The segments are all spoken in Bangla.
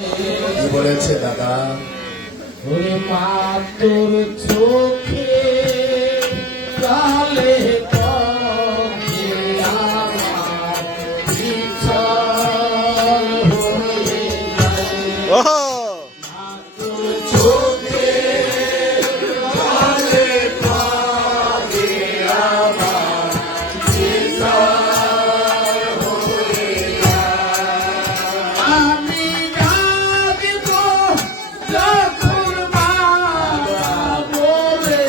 কি বলেছে দাদা? ওরে মা তোর চোখে কালে পথে আমার বিছাল হয়ে যায়। মা তোর চোখে কালে পথে আমার বিছাল হয়ে যায়। আমি কাঁদিব যখন মা বলে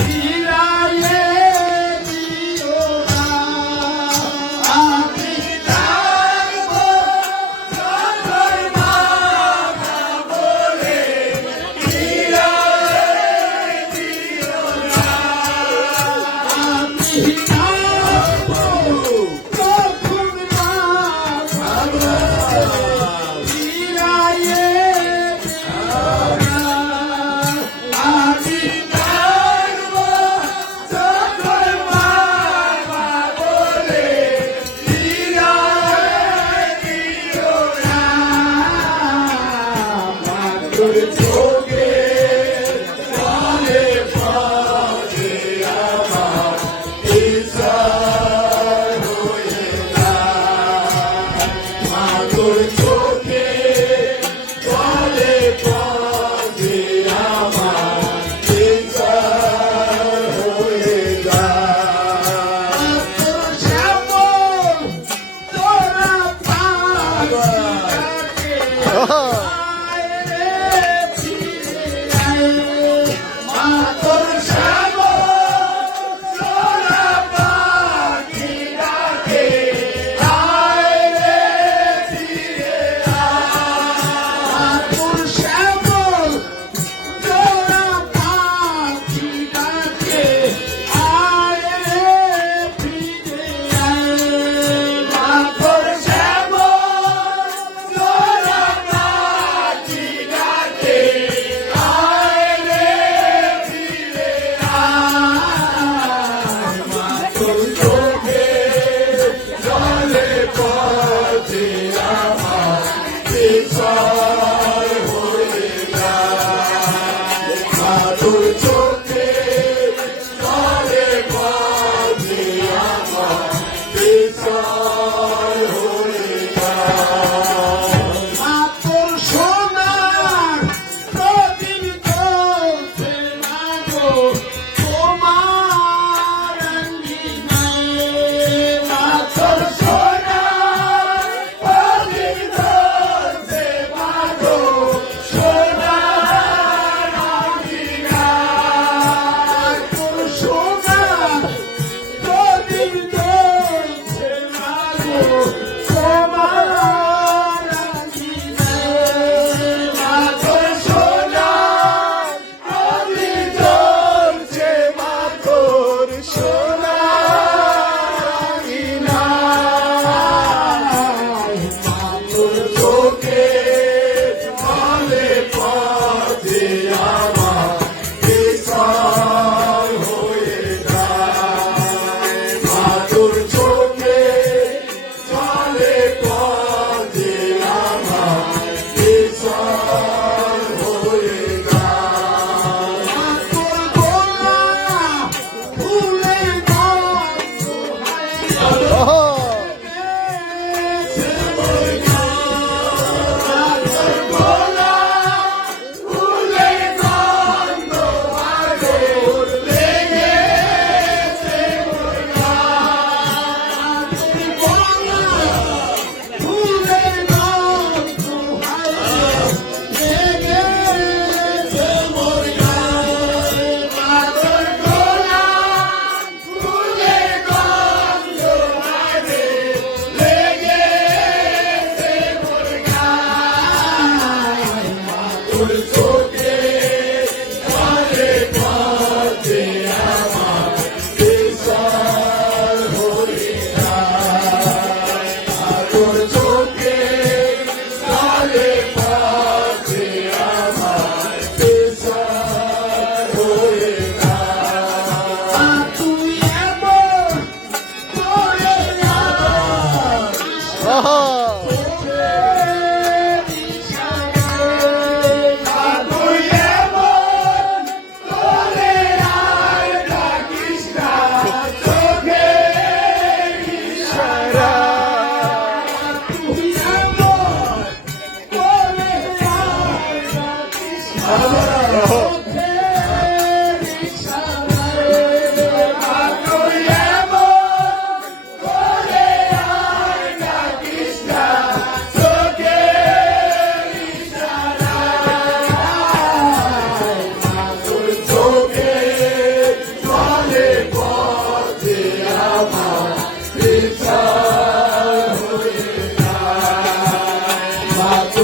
ফিরাইয়ে দিও না। আমি কাঁদিব যখন মা বলে ফিরাইয়ে দিও না। আমি কাঁদিব যখন মা ফিরাইয়ে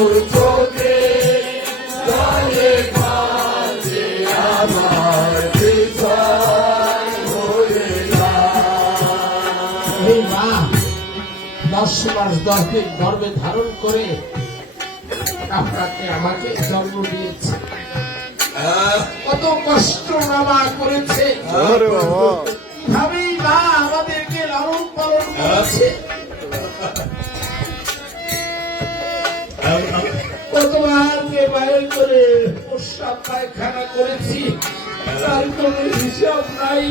তোর চোখে জলে কাঁদে আমার হৃদয় হয়ে যায়। এই মা 10 মাস 10 দিন গর্ভে ধারণ করে আপনাকে আমাকে জন্ম দিয়েছে। কত কষ্ট বাবা করেছে, কিভাবেই মা আমাদেরকে লালন পালন করেছে। কতবারকে বাইরে করে প্রস্রাব পায়খানা করেছি, তার কোনো হিসাব নাই।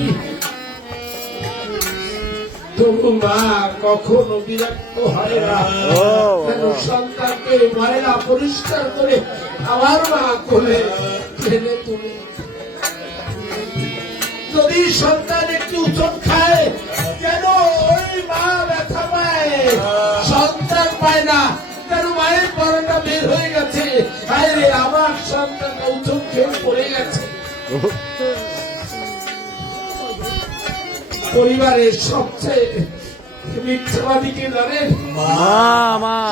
তবু মা কখনো বিরক্ত হয় না, কেন সন্তানকে ময়লা পরিষ্কার করে আমার মা কোলে টেনে তুলে। যদি সন্তান একটু উচট খায়, কেন ওই মা ব্যথা পায়, সন্তান পায় না, কেন মায়ের পরনটা বের হয়ে গেছে, আরে আমার সন্তান উচট খেয়ে পড়ে গেছে। পরিবারের সবচেয়ে মিথ্যাবাদীকে জানেন?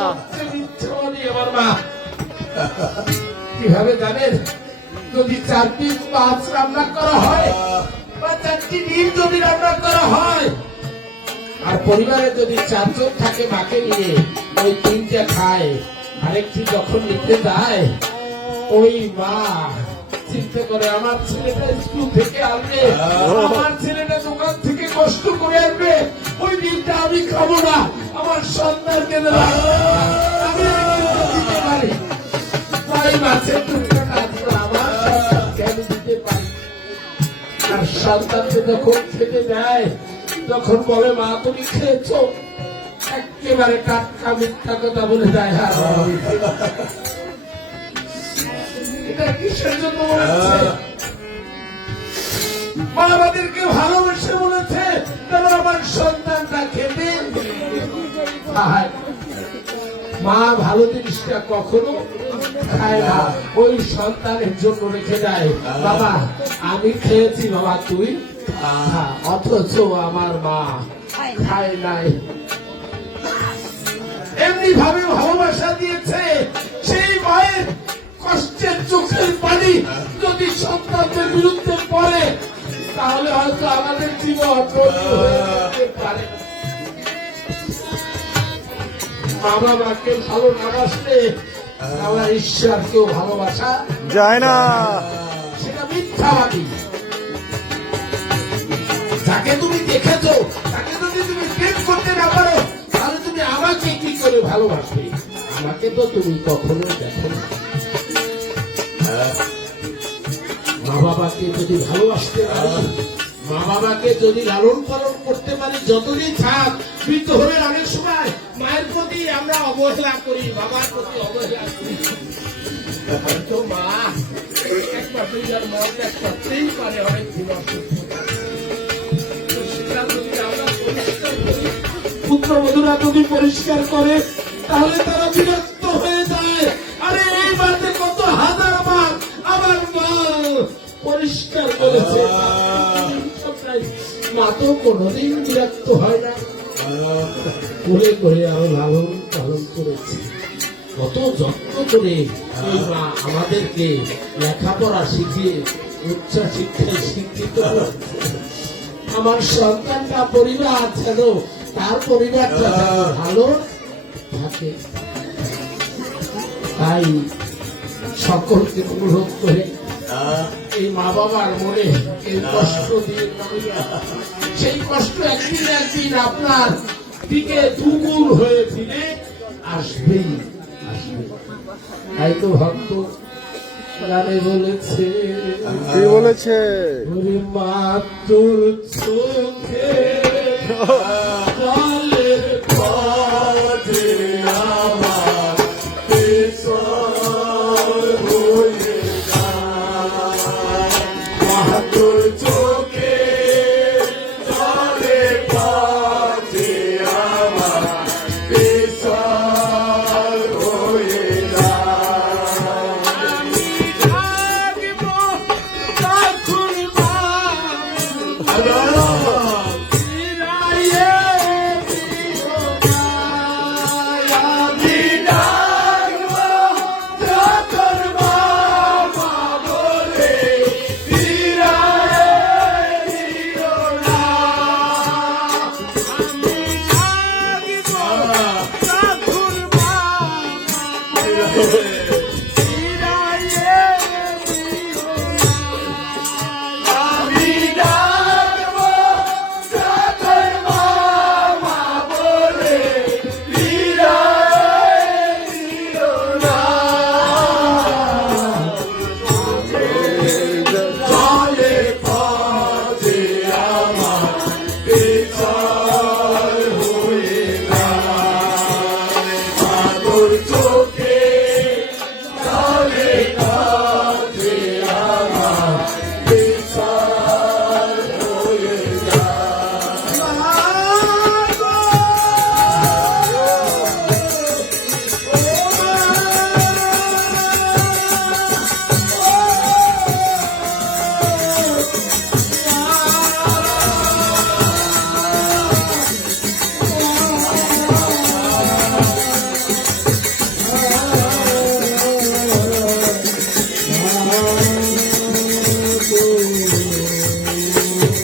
সবচেয়ে মিথ্যাবাদী আমার মা। কিভাবে জানেন? যদি 4 পিস মাছ রান্না করা হয় বা 4টি ডিম যদি রান্না করা হয়, আর পরিবারে যদি 4 জন থাকে মাকে নিয়ে, ওই 3টা খায়, আরেকটি যখন নিতে যায়, ওই মা চিন্তা করে আমার ছেলেটা স্কুল থেকে আসবে, আমার ছেলেটা দোকান থেকে কষ্ট করে আসবে, ওই দিনটা আমি খাবো না, আমার সন্তানকে দেওয়া আমি দিতে পারি, তাই মাছের টুকরাটা আমার সন্তানকে আমি দিতে পারি। আর সন্তানকে যখন খেতে দেয়, তখন বলে মা তুমি খেয়েছো, একেবারে টাটকা মিথ্যা কথা বলে দেয়। এটা কিসের জন্য বলেছে? মা আমাদেরকে ভালোবেসে বলেছে, কেন আমার সন্তানটা খেতে খায়। মা ভালো জিনিসটা কখনো খায় না, ওই সন্তানের জন্য রেখে দেয়। বাবা আমি খেয়েছি, বাবা তুই খা। অথচ আমার মা খায় নাই। এমনি ভাবে ভালোবাসা দিয়েছে, সেই মায়ের কষ্টের চোখের পানি যদি সন্তানদের বিরুদ্ধে পড়ে, তাহলে হয়তো আমাদের জীবন ধন্য হয়ে যেতে পারে। মা বাবাকে ভালো না বাসলে আমার ঈশ্বরকেও ভালোবাসা যায় না। সেটা মিথ্যাবাদী। যাকে তুমি দেখেছো, তাকে যদি তুমি প্রেম করতে না পারো, তাহলে তুমি আমাকে কি করে ভালোবাসবে? আমাকে তো তুমি কখনো দেখো না। মা বাবাকে যদি ভালোবাসতে পারি, মা বাবাকে যদি লালন পালন করতে পারি, যতদিন থাক, বৃদ্ধ হলে অনেক সময় মায়ের প্রতি আমরা অবহেলা করি, বাবার প্রতি অবহেলা করি। হয়তো মা একটা দুইবার মন করতেই পারে অনেক দিন অসুস্থ। তো সেটা যদি আমরা পরিষ্কার করি, পুত্রবধূরা যদি পরিষ্কার করে, তাহলে তারা বিরক্ত হয়ে যায়। আরে এই বাড়িতে কত হাজার বার আমার মা পরিষ্কার করেছে, মা তো কোনোদিন বিরক্ত হয় না। কোলে করে আরো লালন পালন করেছে, কত যত্ন করে এই মা আমাদেরকে লেখাপড়া শিখিয়ে উচ্চ শিক্ষায় শিক্ষিত করেছে। আমার সন্তানটা পরিবার যেন তার পরিবারটা ভালো থাকে, তাই সকলকে অনুরোধ করে এই মা বাবার মনে এই কষ্ট দিয়ে সেই কষ্ট একদিন একদিন আপনার দিকে দুগুণ হয়ে ফিরে আসবেই আসবে। তাই তো ভক্ত গানে বলেছে, কি বলেছে? মাতুর চোখে